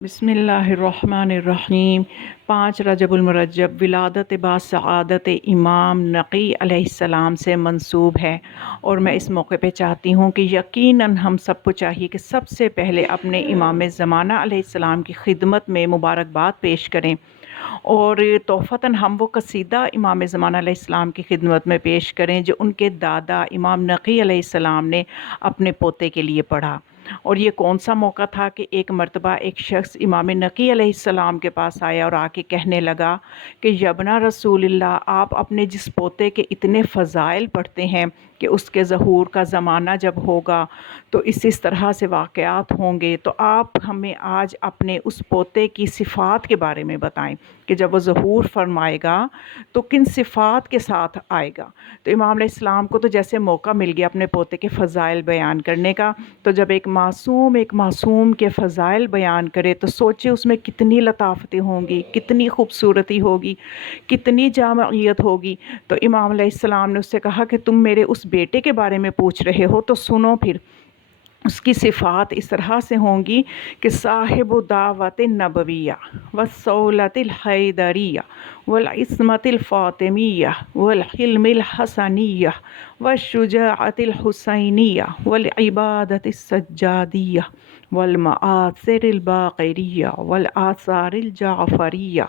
بسم اللہ الرحمن الرحیم 5 رجب المرجب ولادت باسعادت امام نقی علیہ السلام سے منسوب ہے، اور میں اس موقع پہ چاہتی ہوں کہ یقیناً ہم سب کو چاہیے کہ سب سے پہلے اپنے امام زمانہ علیہ السلام کی خدمت میں مبارکباد پیش کریں، اور تحفتاً ہم وہ قصیدہ امام زمانہ علیہ السلام کی خدمت میں پیش کریں جو ان کے دادا امام نقی علیہ السلام نے اپنے پوتے کے لیے پڑھا۔ اور یہ کون سا موقع تھا کہ ایک مرتبہ ایک شخص امام نقی علیہ السلام کے پاس آیا اور آ کے کہنے لگا کہ یبنا رسول اللہ، آپ اپنے جس پوتے کے اتنے فضائل پڑھتے ہیں کہ اس کے ظہور کا زمانہ جب ہوگا تو اس طرح سے واقعات ہوں گے، تو آپ ہمیں آج اپنے اس پوتے کی صفات کے بارے میں بتائیں کہ جب وہ ظہور فرمائے گا تو کن صفات کے ساتھ آئے گا۔ تو امام علیہ السلام کو تو جیسے موقع مل گیا اپنے پوتے کے فضائل بیان کرنے کا، تو جب ایک معصوم کے فضائل بیان کرے تو سوچے اس میں کتنی لطافتیں ہوں گی، کتنی خوبصورتی ہوگی، کتنی جامعیت ہوگی۔ تو امام علیہ السلام نے اس سے کہا کہ تم میرے اس بیٹے کے بارے میں پوچھ رہے ہو تو سنو، پھر اس کی صفات اس طرح سے ہوں گی کہ صاحب دعوت نبویہ والصولۃ الحیدریہ والعصمت الفاطمیہ والحلم الحسنیہ والشجاعت الحسینیہ والعبادت السجادیہ والمآثر الباقریہ والآثار الجعفریہ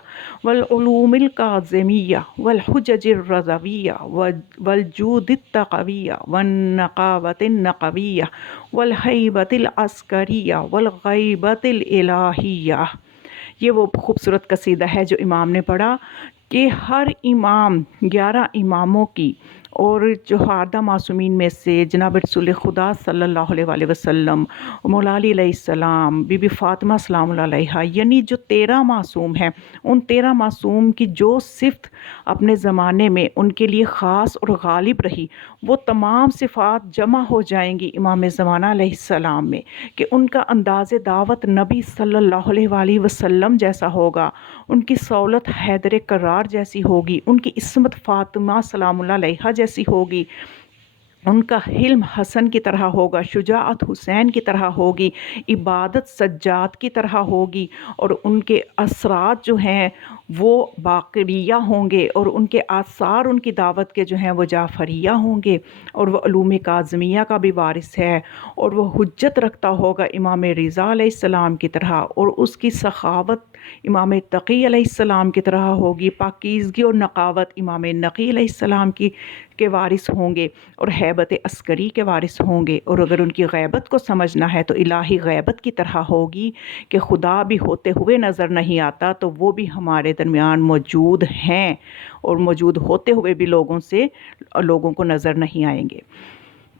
والعلوم الکاظمیہ والحجج الرضویہ والجود التقویہ والنقاوت النقویہ والہیبت العسکریہ والغیبت الالہیہ۔ یہ وہ خوبصورت قصیدہ ہے جو امام نے پڑھا کہ ہر امام 11 اماموں کی اور چہاردہ معصومین میں سے جناب رسول خدا صلی اللہ علیہ وآلہ وسلم، مولا علی علیہ السلام، بی بی فاطمہ سلام اللہ علیہا، یعنی جو 13 معصوم ہیں، ان 13 معصوم کی جو صفت اپنے زمانے میں ان کے لیے خاص اور غالب رہی، وہ تمام صفات جمع ہو جائیں گی امام زمانہ علیہ السلام میں، کہ ان کا انداز دعوت نبی صلی اللہ علیہ وآلہ وسلم جیسا ہوگا، ان کی صولت حیدر کرار جیسی ہوگی، ان کی عصمت فاطمہ سلام اللہ علیہا جیسی ہوگی، ان کا حلم حسن کی طرح ہوگا، شجاعت حسین کی طرح ہوگی، عبادت سجاد کی طرح ہوگی، اور ان کے اثرات جو ہیں وہ باقریہ ہوں گے، اور ان کے آثار ان کی دعوت کے جو ہیں وہ جعفریہ ہوں گے، اور وہ علوم کاظمیہ کا بھی وارث ہے، اور وہ حجت رکھتا ہوگا امام رضا علیہ السلام کی طرح، اور اس کی سخاوت امام تقی علیہ السلام کی طرح ہوگی، پاکیزگی اور نقاوت امام نقی علیہ السلام کے وارث ہوں گے، اور ہیبت عسکری کے وارث ہوں گے، اور اگر ان کی غیبت کو سمجھنا ہے تو الہی غیبت کی طرح ہوگی کہ خدا بھی ہوتے ہوئے نظر نہیں آتا تو وہ بھی ہمارے درمیان موجود ہیں، اور موجود ہوتے ہوئے بھی لوگوں کو نظر نہیں آئیں گے۔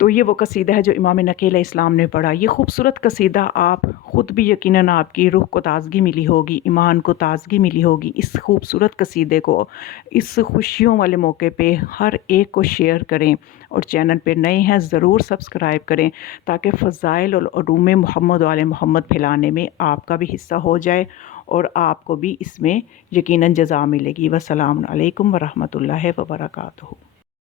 تو یہ وہ قصیدہ ہے جو امام نقی علیہ السلام نے پڑھا۔ یہ خوبصورت قصیدہ آپ خود بھی یقیناً آپ کی روح کو تازگی ملی ہوگی، ایمان کو تازگی ملی ہوگی۔ اس خوبصورت قصیدے کو اس خوشیوں والے موقع پہ ہر ایک کو شیئر کریں، اور چینل پہ نئے ہیں ضرور سبسکرائب کریں تاکہ فضائل اور علوم محمد وآل محمد پھیلانے میں آپ کا بھی حصہ ہو جائے، اور آپ کو بھی اس میں یقیناً جزا ملے گی۔ والسلام علیکم ورحمۃ اللہ وبرکاتہ۔